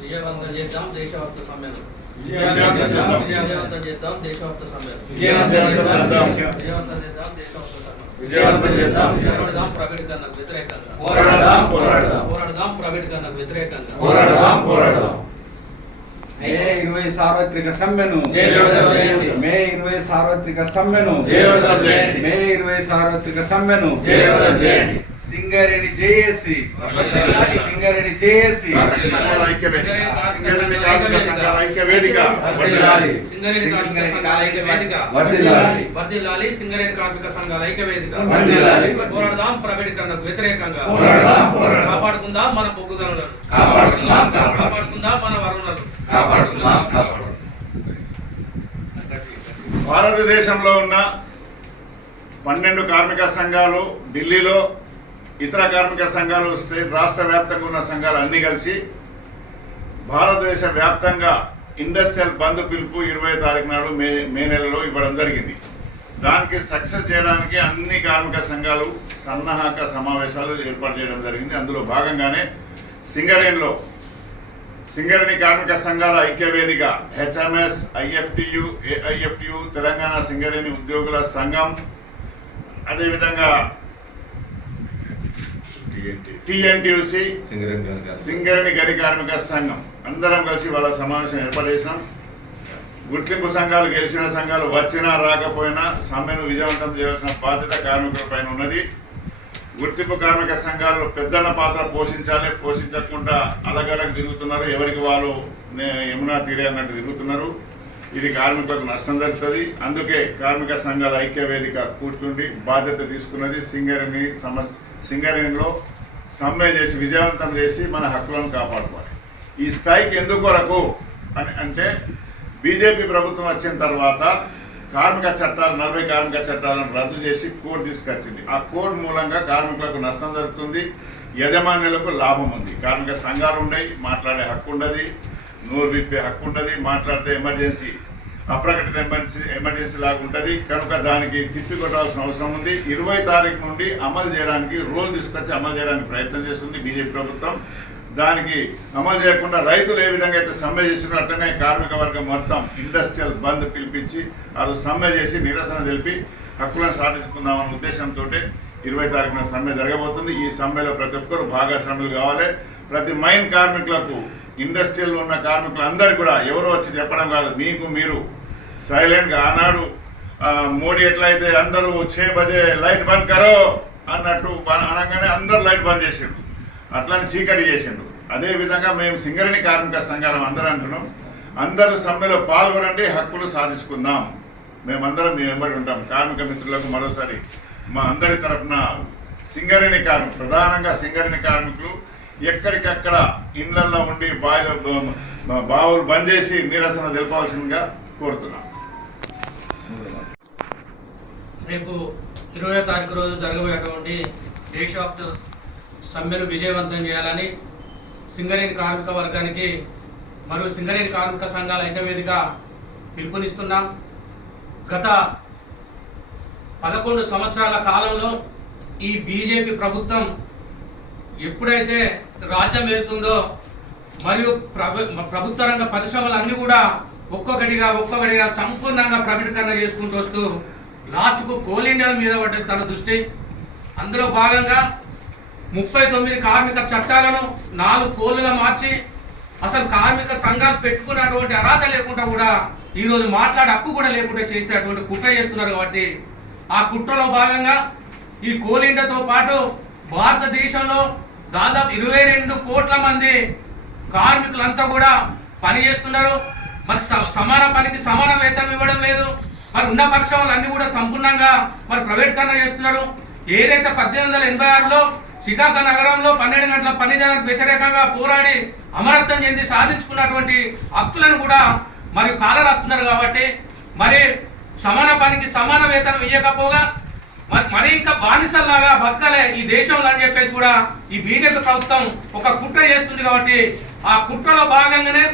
విజయవంతం చేద్దాం దేశవ్యాప్త సమ్మెను విజయవంతం చేద్దాం. విజయవంతం చేద్దాం దేశవ్యాప్త సమ్మెను విజయవంతం చేద్దాం. విజయవంతం చేద్దాం దేశవ్యాప్త సమ్మెను విజయవంతం చేద్దాం. పోరాడదాం ప్రైవేటీకరణకు వ్యతిరేకంగా పోరాడదాం పోరాడదాం పోరాడదాం ప్రైవేటీకరణకు వ్యతిరేకంగా పోరాడదాం పోరాడదాం మే ఇరవై సార్వత్రిక సమ్మెను. మే ఇరవై సార్వత్రిక సమ్మెను. మే ఇరవై సార్వత్రిక సమ్మెను. సింగారెడ్డి జేఏసి. సింగారెడ్డి జేఏసి. సింగరేణి కార్మిక సంఘాల ఐక్య వేదిక. పోరాడదాం ప్రైవేటీకరణకు వ్యతిరేకంగా. కాపాడుకుందాం మన పొగ్గుదలను కాపాడుకుందాం, భారతదేశంలో ఉన్న పన్నెండు కార్మిక సంఘాలు ఢిల్లీలో ఇతర కార్మిక సంఘాలు స్టేట్ రాష్ట్ర వ్యాప్తంగా ఉన్న సంఘాలు అన్ని కలిసి భారతదేశ వ్యాప్తంగా ఇండస్ట్రియల్ బంద్ పిలుపు ఇరవై తారీఖు నాడు మే మే నెలలో ఇవ్వడం జరిగింది. దానికి సక్సెస్ చేయడానికి అన్ని కార్మిక సంఘాలు సన్నాహక సమావేశాలు ఏర్పాటు చేయడం జరిగింది. అందులో భాగంగానే సింగరేణిలో సింగరేణి కార్మిక సంఘాల ఐక్యవేదిక HMS IFTU AIFTU Telangana Singareni ఉద్యోగుల సంఘం అదేవిధంగా టిఎన్టీయూసి సింగరేణి గని కార్మిక సంఘం. అందరం కలిసి వాళ్ళ సమావేశం ఏర్పాటు చేసినాం. గుర్తింపు సంఘాలు గెలిచిన సంఘాలు వచ్చినా రాకపోయినా సమ్మెను విజయవంతం చేయాల్సిన బాధ్యత కార్మికుల పైన ఉన్నది. గుర్తింపు కార్మిక సంఘాలు పెద్దన్న పాత్ర పోషించాలి పోషించకుండా అలగలగ తిరుగుతున్నారు. ఎవరికి వాళ్ళు యమునా తీరే అన్నట్టు తిరుగుతున్నారు. ఇది కార్మికులకు నష్టం జరుగుతుంది. అందుకే కార్మిక సంఘాల ఐక్య వేదిక కూర్చుండి బాధ్యత తీసుకున్నది సింగరేణి సమస్య సింగరేణిలో సమ్మె చేసి విజయవంతం చేసి మన హక్కులను కాపాడుకోవాలి. ఈ స్ట్రైక్ ఎందుకు వరకు అని అంటే బీజేపీ ప్రభుత్వం వచ్చిన తర్వాత కార్మిక చట్టాలు నలభై కార్మిక చట్టాలను రద్దు చేసి కోడ్ తీసుకొచ్చింది. ఆ కోడ్ మూలంగా కార్మికులకు నష్టం జరుగుతుంది యజమానులకు లాభం ఉంది. కార్మిక సంఘాలు ఉన్నాయి మాట్లాడే హక్కు ఉండదు నోరు విప్పే హక్కు ఉండదు మాట్లాడితే ఎమర్జెన్సీ అప్రకటిత ఎమర్జెన్సీ ఎమర్జెన్సీ లాగా ఉంటుంది. కనుక దానికి తిప్పి కొట్టాల్సిన అవసరం ఉంది. ఇరవై తారీఖు నుండి అమలు చేయడానికి రూల్ తీసుకొచ్చి అమలు చేయడానికి ప్రయత్నం చేస్తుంది బీజేపీ ప్రభుత్వం. దానికి అమలు చేయకుండా రైతులు ఏ విధంగా అయితే సమ్మె చేసినారో అట్లనే కార్మిక వర్గం మొత్తం ఇండస్ట్రియల్ బంద్ పిలిపించి వాళ్ళు సమ్మె చేసి నిరసన తెలిపి హక్కులను సాధించుకుందామనే ఉద్దేశంతో ఇరవై తారీఖున సమ్మె జరగబోతుంది. ఈ సమ్మెలో ప్రతి ఒక్కరు భాగస్వాములు కావాలి. ప్రతి మైన్ కార్మికులకు ఇండస్ట్రియల్ ఉన్న కార్మికులు అందరు కూడా ఎవరో వచ్చి చెప్పడం కాదు. మీకు మీరు సైలెంట్గా ఆనాడు మోడీ ఎట్లయితే అందరూ చే బజే లైట్ బంద్ కరో అన్నట్టు అనగానే అందరు లైట్ బంద్ చేసిండ్రు. అట్లానే చీకటి చేసిండ్రు. అదేవిధంగా మేము సింగరేణి కార్మిక సంఘాలం అందరూ అంటున్నాం. అందరూ సమ్మెలో పాల్గొనండి హక్కులు సాధించుకుందాం. మేమందరం మీ వెంబడి ఉంటాం. కార్మిక మిత్రులకు మరోసారి మా అందరి తరఫున సింగరేణి కార్మికులు ప్రధానంగా సింగరేణి కార్మికులు ఎక్కడికక్కడ ఇండ్లల్లో ఉండి బావిలో బావులు బంద్ చేసి నిరసన తెలపాల్సిందిగా కోరుతున్నాం. రేపు ఇరవై తారీఖు రోజు జరగబోయేటువంటి దేశవ్యాప్త సమ్మెను విజయవంతం చేయాలని సింగరేణి కార్మిక వర్గానికి మరియు సింగరేణి కార్మిక సంఘాల ఐక్యవేదిక పిలుపునిస్తున్నాం. గత పదకొండు సంవత్సరాల కాలంలో ఈ బీజేపీ ప్రభుత్వం ఎప్పుడైతే రాజ్యం వెళ్తుందో మరియు ప్రభు ప్రభుత్వ రంగ పరిశ్రమలు అన్నీ కూడా ఒక్కొక్కటిగా ఒక్కొక్కటిగా సంపూర్ణంగా ప్రైవేటీకరణ చేసుకుంటూ వస్తూ లాస్ట్కు కోల్ ఇండియా మీద పడ్డది తన దృష్టి. అందులో భాగంగా ముప్పై తొమ్మిది కార్మిక చట్టాలను నాలుగు కోళ్ళుగా మార్చి అసలు కార్మిక సంఘాలు పెట్టుకున్నటువంటి అర్హత లేకుండా కూడా ఈరోజు మాట్లాడే హక్కు కూడా లేకుండా చేసేటువంటి కుట్ర చేస్తున్నారు కాబట్టి ఆ కుట్రలో భాగంగా ఈ కోల్ ఇండియాతో పాటు భారతదేశంలో దాదాపు ఇరవై రెండు కోట్ల మంది కార్మికులంతా కూడా పని చేస్తున్నారు మరి స- సమాన పనికి సమాన వేతనం ఇవ్వడం లేదు. మరి ఉన్న పరిశ్రమలు కూడా సంపూర్ణంగా మరి ప్రైవేటీకరణ చేస్తున్నారు. ఏదైతే పద్దెనిమిది వందల ఎనభై ఆరులో శ్రీకాకుళ నగరంలో పన్నెండు గంటల పనిదినానికి వ్యతిరేకంగా పోరాడి అమరత్వం చెంది సాధించుకున్నటువంటి హక్కులను కూడా మరి కాలరాస్తున్నారు కాబట్టి మరి సమాన పనికి సమాన వేతనం ఇవ్వకపోగా మరి మరి ఇంకా బానిసల్లాగా బతకలే ఈ దేశంలో అని చెప్పేసి కూడా ఈ బీజేపీ ప్రభుత్వం ఒక కుట్ర చేస్తుంది కాబట్టి ఆ కుట్రలో భాగంగానే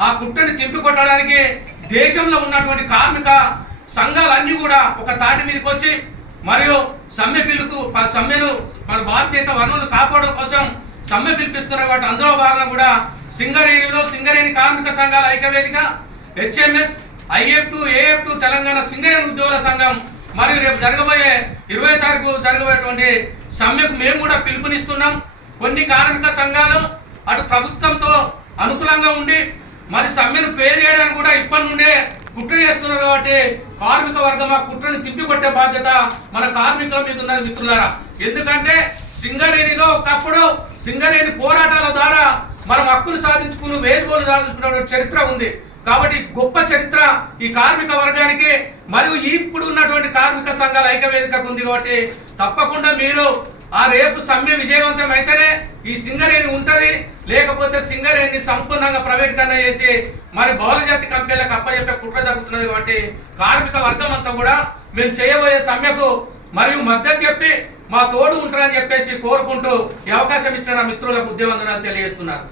ఆ కుట్రని తింపికొట్టడానికి దేశంలో ఉన్నటువంటి కార్మిక సంఘాలన్నీ కూడా ఒక తాటి మీదకి వచ్చి మరియు సమ్మె పిలుపు సమ్మెను మన భారతదేశ వనరులు కాపాడడం కోసం సమ్మె పిలిపిస్తున్న వాటి అందులో భాగంగా కూడా సింగరేణిలో సింగరేణి కార్మిక సంఘాల ఐక్యవేదిక HMS IFTU AIFTU Telangana Singareni ఉద్యోగుల సంఘం మరియు రేపు జరగబోయే ఇరవై తారీఖు జరగబోయేటువంటి సమ్మెకు మేము కూడా పిలుపునిస్తున్నాం. కొన్ని కార్మిక సంఘాలు అటు ప్రభుత్వంతో అనుకూలంగా ఉండి మరి సమ్మెను పే చేయడానికి కూడా ఇప్పటి నుండే కుట్ర చేస్తున్నారు కాబట్టి కార్మిక వర్గం ఆ కుట్రని తిప్పికొట్టే బాధ్యత మన కార్మికుల మీద ఉన్నది మిత్రులారా. ఎందుకంటే సింగరేణిలో ఒకప్పుడు సింగరేణి పోరాటాల ద్వారా మనం హక్కులు సాధించుకుని వేదికలు సాధించుకున్న చరిత్ర ఉంది. కాబట్టి గొప్ప చరిత్ర ఈ కార్మిక వర్గానికి మరియు ఇప్పుడు ఉన్నటువంటి కార్మిక సంఘాల ఐక్యవేదికకు ఉంది కాబట్టి తప్పకుండా మీరు ఆ రేపు సమ్మె విజయవంతం అయితేనే ఈ సింగరేణి ఉంటుంది. లేకపోతే సింగరేణి సంపూర్ణంగా ప్రైవేటీకరణ చేసి మరి బహుళజాతి కంపెనీలకు అప్పచెప్పే కుట్ర జరుగుతున్నది కాబట్టి కార్మిక వర్గం అంతా కూడా మేము చేయబోయే సమ్మెకు మరియు మద్దతు చెప్పి మా తోడు ఉంటారని చెప్పేసి కోరుకుంటూ ఈ అవకాశం ఇచ్చిన మిత్రులకు ఉద్యమందనాలు తెలియజేస్తున్నారు